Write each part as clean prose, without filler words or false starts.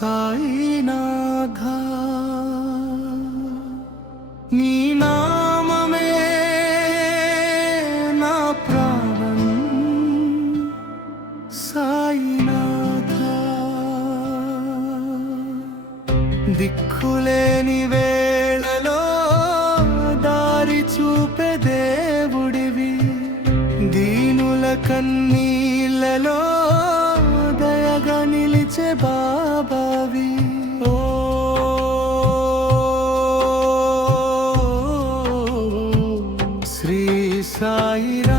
సాయినాథ నీ నామమే నా ప్రాణం సాయినాథ దిక్కులేని వేళలో దారి చూపే దేవుడివి దీనుల కన్నీళ్ళలో దయగా నిలిచే బాబావి ఓ శ్రీ సాయిరామ్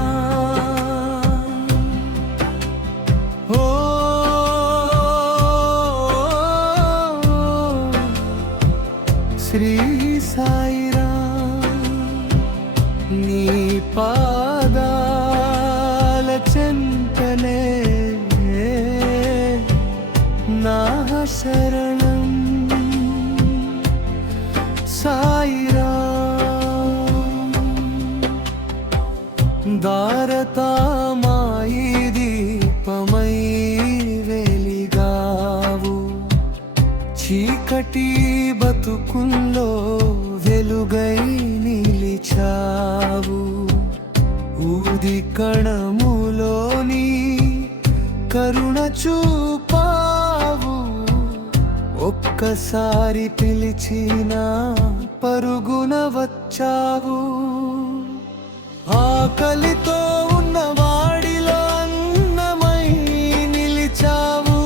ఓ శ్రీ సాయిరామ్ నీ పాదాల చెంతనే నా శరణం సాయిరామ్ దారతామాయి దీపమై వెలిగావు చీకటి బతుకుల్లో వెలుగై నిలిచావు ఊది కణములోని కరుణ చూపావు ఒక్కసారి పిలిచినా పరుగున వచ్చావు ఆకలితో ఉన్న వాడిలో అన్నమై నిలిచావు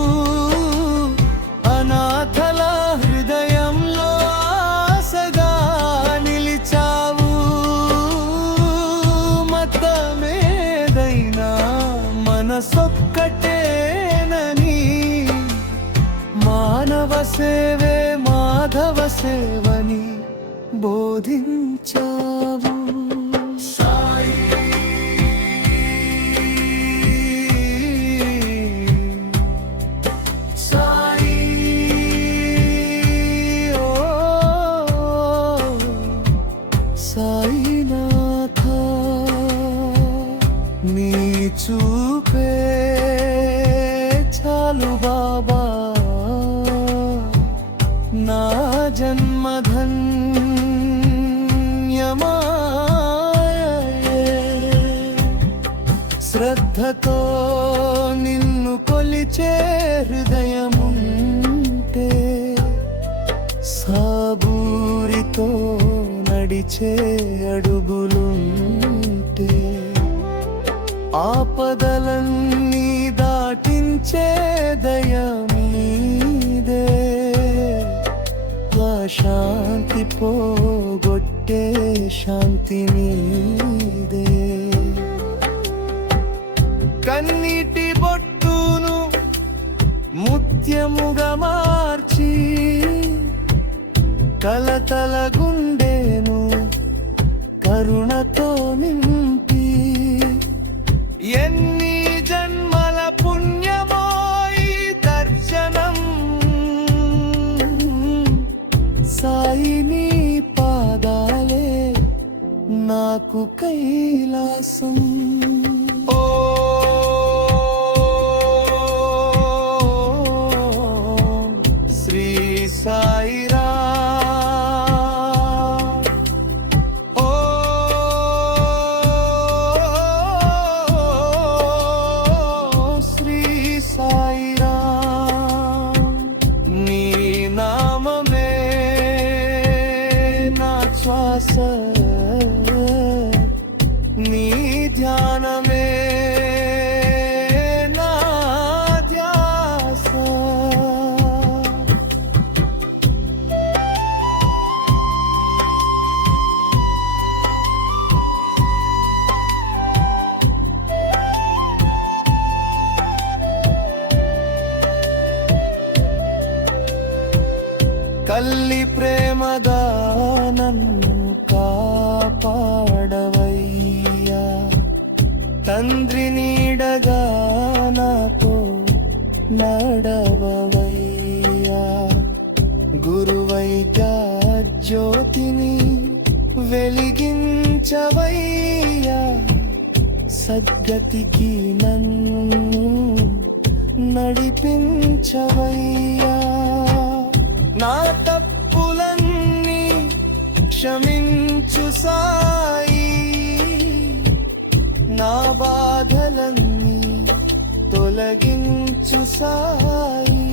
అనాథల హృదయంలో ఆశగా నిలిచావు మతమేదైనా మనసొక్కటేనని మానవ సేవే మాధవ సేవని బోధించావు సాయినాథ నీ చూపే చాలు బాబా నా జన్మధన్యమాయే శ్రద్ధతో నిన్ను కొలిచే హృదయముంటే సాబూరితో నడిచే అడుగులుంటే ఆపదలన్నీ దాటించే దయమీదే శాంతి పోగొట్టే శాంతి నీదే కన్నీటి బొట్టును ముత్యముగా మార్చి కలతల గుండెను కరుణతో నింపి ఎన్ని జన్మల పుణ్యమో ఈ దర్శనం సాయిని పాదాలే నాకు కైలాసం ఓ శ్రీ సాయిరామ్ ఓ శ్రీ సాయిరామ్ నీ నామమే నా శ్వాస నీ ధ్యానమే నా ధ్యాస కల్లి ప్రేమగా నన్ను కాపాడవయ్యా తండ్రి నీడగా నాతో నడవవయ్యా గురువైగా జ్యోతిని వెలిగించవయ్యా సద్గతికి నన్ను నడిపించవయ్యా క్షమించు సాయి, నా బాధలన్నీ తొలగించు సాయి,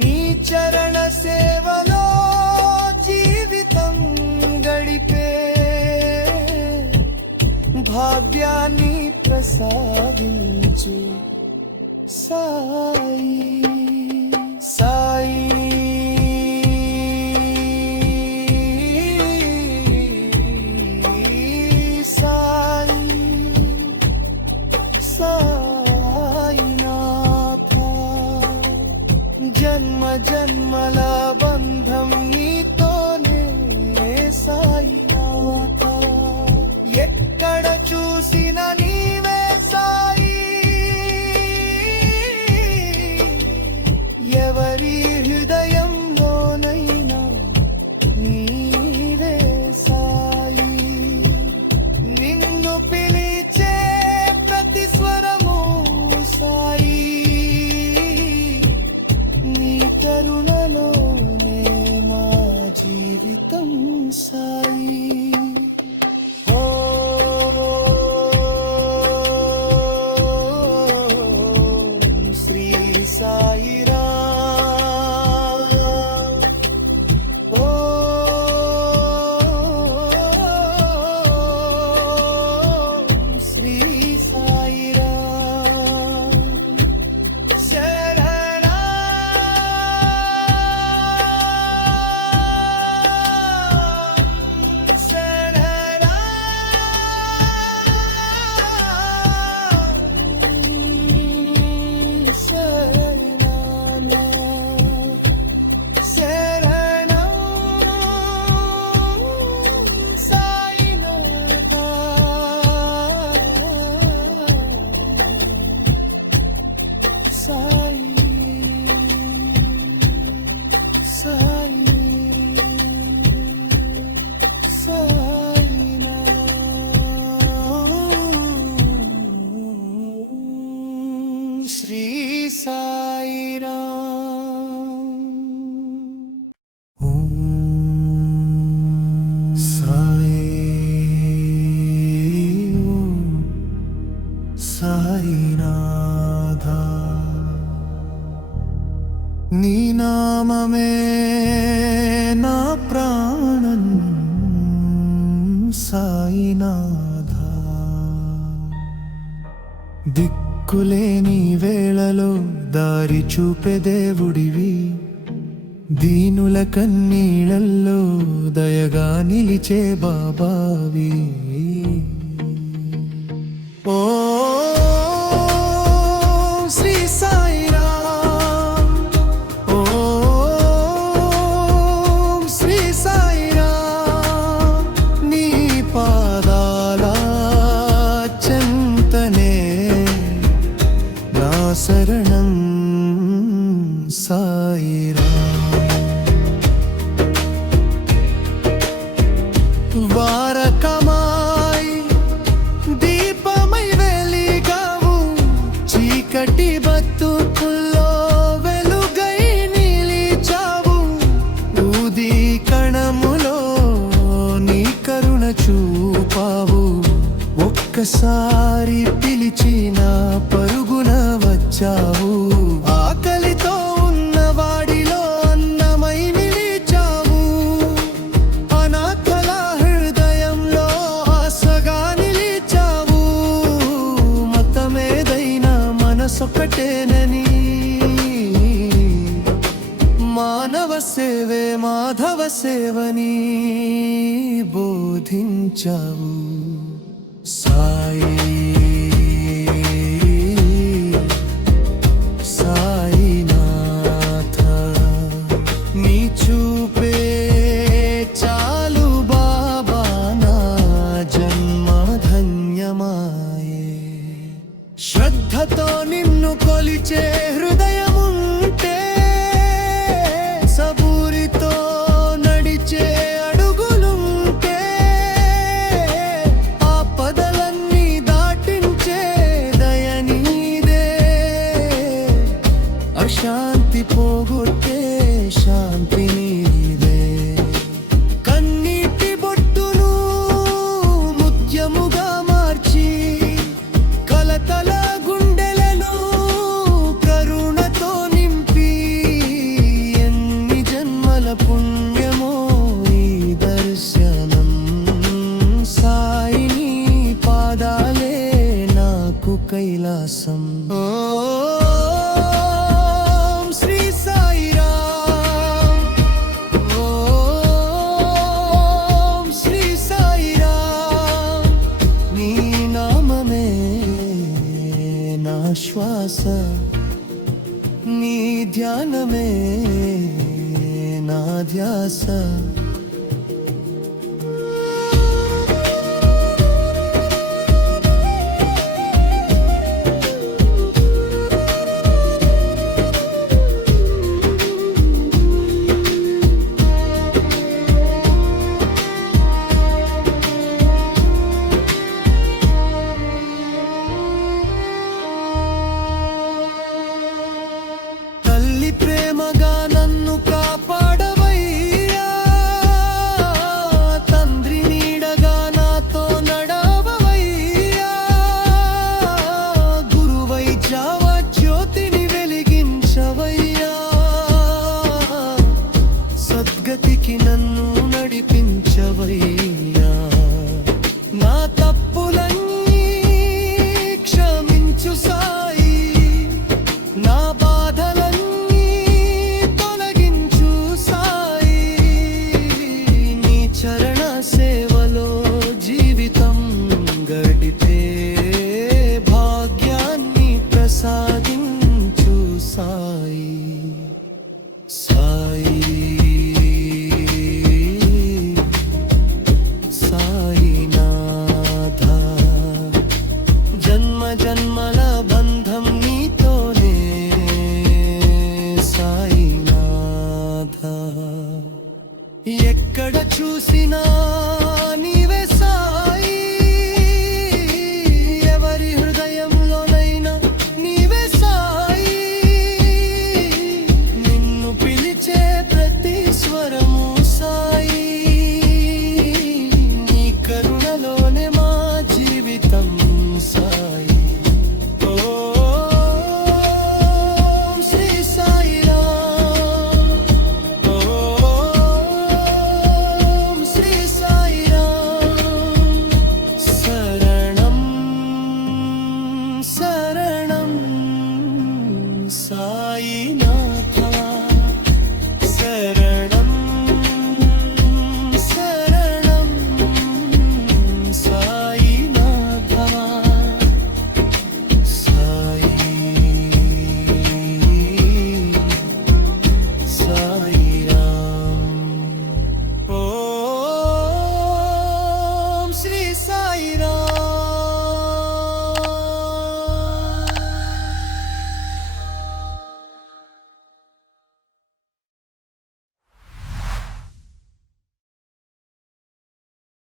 నీ చరణ సేవలో జీవితం గడిపే భాగ్యాన్ని ప్రసాదించు సాయి. సాయి సాయి సాయినాథ, జన్మ జన్మల బంధం నీతోనే సాయినాథ, ఎక్కడ చూసిన నీవే సాయి, ఎవరి హృదయంలోనైనా నీవే సాయి, నిన్ను పిలిచే ప్రతి స్వరము సాయి, నీ కరుణలోనే మా జీవితం సాయి. శ్రీ సాయిరామ్, ఓం శ్రీ సాయిరామ్, శరణం శరణం శరణం సాయినాథ, సాయి సాయి సాయినాథ్, శ్రీ సాయిరామ్. ఓం సాయి ఓం సాయినాథ, నీ నామమే నా ప్రాణం సాయినాథ, దిక్కులేని వేళలో దారి చూపే దేవుడివి, దీనుల కన్నీళ్ళల్లో దయగా నిలిచే బాబావి. ఓ శ్రీ సాయిరామ్, ఓం శ్రీ సాయిరామ్, నీ పాదాల చెంతనే నా శరణం సాయిరామ్. వారకమాయి దీపమై వెలిగావు, చీకటి బతుకుల్లో వెలుగై నిలిచావు, ఊది కణములో నీ కరుణ చూపావు, ఒక్కసారి పిలిచిన పరుగున వచ్చావు, ఆకలితో ఉన్నవాడిలో అన్నమై నిలిచావు, అనాథల హృదయంలో ఆశగా నిలిచావు, మతమేదైనా మనసొకటేనని, మానవ సేవే మాధవ సేవని బోధించావు సాయి. సాయినాథ, నీ చూపే చాలు బాబా, నా జన్మ ధన్యమాయే, శ్రద్ధతో నిన్ను కొలిచే హృదయముంటే, సబూరితో నడిచే అడుగులుంటే, ఆపదలన్నీ దాటించే దయ నీదే, అశాంతి పోగొట్టే శాంతి నీదే, కన్ను నీ ధ్యానమే నా ధ్యాస